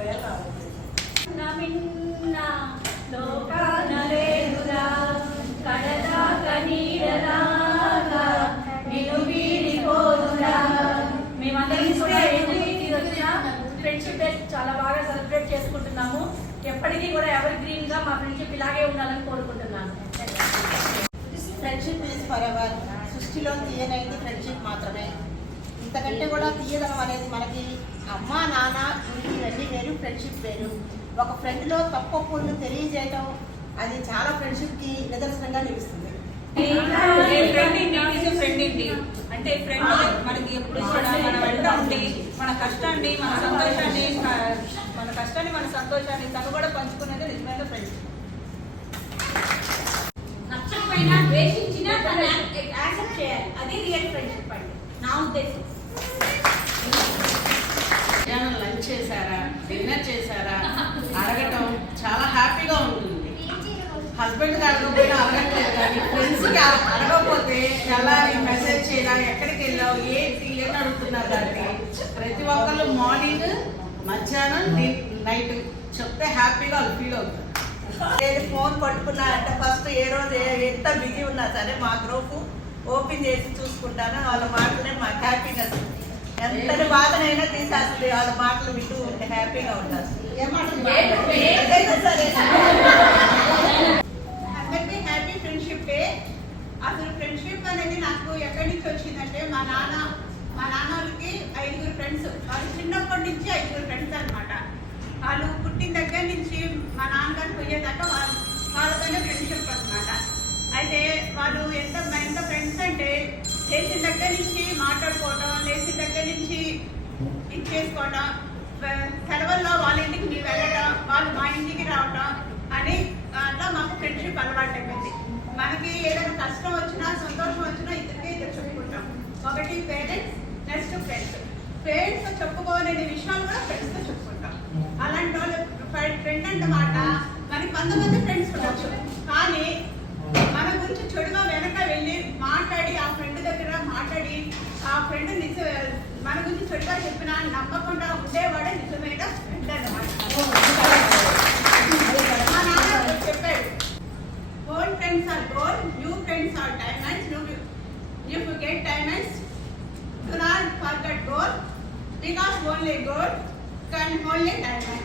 భయాలు రావట్లేదు. Friendship day చాలా బాగా సెలబ్రేట్ చేసుకుంటున్నాము. ఎప్పటికీ కూడా ఎవర్ గ్రీన్ గా మా ఫ్రెండ్షిప్ ఇలాగే ఉండాలని కోరుకుంటున్నాను. Friendship is for ever. సృష్టిలో తీయనైంది ఫ్రెండ్షిప్ మాత్రమే. ఇంతకంటే కూడా తీయదనం అనేది మనకి అమ్మ నాన్న ఇవన్నీ వేరు, ఫ్రెండ్షిప్ వేరు. ఒక ఫ్రెండ్లో తప్పొప్పులను తెలియజేయటం అది చాలా ఫ్రెండ్షిప్కి నిదర్శనంగా నిలుస్తుంది. అంటే ఫ్రెండ్ మనకి ఎప్పుడు కూడా మన వెంట ఉండి మన కష్టాన్ని మన సంతోషాన్ని మన సంతోషాన్ని తను కూడా పంచుకునేది నిజమైన ఫ్రెండ్షిప్. నచ్చకపోయినా ద్వేషించినా తను యాక్సెప్ట్ చేయాలి, అది రియల్ ఫ్రెండ్షిప్ అండి నా ఉద్దేశం. లంచ్ చేశారా, డిన్నర్ చేశారా అడగటం చాలా హ్యాపీగా ఉంటుంది. హస్బెండ్కి అడగకపోయినా అడగట్లేదు, కానీ ఫ్రెండ్స్కి అడగకపోతే ఎలా మెసేజ్ చేయాలా, ఎక్కడికి వెళ్ళావు, ఏంటి అని అడుగుతున్నారు. దాన్ని ప్రతి ఒక్కళ్ళు మార్నింగ్ మధ్యాహ్నం నైట్ చెప్తే హ్యాపీగా వాళ్ళు ఫీల్ అవుతారు. నేను ఫోన్ పట్టుకున్నా అంటే ఫస్ట్ ఏ రోజు ఎంత బిజీ ఉన్నా సరే మా గ్రూప్ ఓపెన్ చేసి చూసుకుంటాను. వాళ్ళ మాటలే మాకు హ్యాపీనెస్. ఎంతటి బాధనైనా తీసేస్తుంది వాళ్ళ మాటలు వింటూ ఉంటే హ్యాపీగా ఉంటారు. అందరికీ హ్యాపీ ఫ్రెండ్షిప్ డే. అసలు ఫ్రెండ్షిప్ అనేది నాకు ఎక్కడి నుంచి వచ్చిందంటే మా నాన్నకి 5 ఫ్రెండ్స్. వాళ్ళు చిన్నప్పటి నుంచి 5 ఫ్రెండ్స్ అనమాట. వాళ్ళు పుట్టిన దగ్గర నుంచి మా నాన్నగారు పోయేదాకా వాళ్ళతోనే ఫ్రెండ్షిప్ అనమాట. అయితే వాళ్ళు ఎంత ఫ్రెండ్స్ అంటే లేచిన దగ్గర నుంచి మాట్లాడుకోవటం, లేచిన దగ్గర నుంచి ఇచ్చేసుకోవటం, సెలవుల్లో వాళ్ళ ఇంటికి మేము వెళ్ళటం, వాళ్ళు మా ఇంటికి రావటం అని అట్లా మాకు ఫ్రెండ్షిప్ అలవాటు అయిపోయింది. మనకి ఏదైనా కష్టం వచ్చినా సంతోషం వచ్చినా ఇద్దరు చెప్పుకుంటాం. ఒకటి పేరెంట్స్, నెక్స్ట్ ఫ్రెండ్స్. ఫ్రెండ్స్ చెప్పుకోలేని విషయాలు కూడా ఫ్రెండ్స్తో చెప్పుకుంటాం. అలాంటి వాళ్ళు ఫ్రెండ్ అన్నమాట. మనకి 100 మంది ఫ్రెండ్స్ ఉండొచ్చు, కానీ మన గురించి చెడుగా వెనక వెళ్ళి మాట్లాడి ఆ ఫ్రెండ్ దగ్గర మాట్లాడి ఆ ఫ్రెండ్ మన గురించి చెడుగా చెప్పినా నమ్మకుండా ఉండేవాడే నిజమైన ఫ్రెండ్ అన్నమాట. మా నాన్న చెప్పాడు, old friends are gold, new friends are diamonds. If you get diamonds, do not forget gold, because only gold can hold a diamond.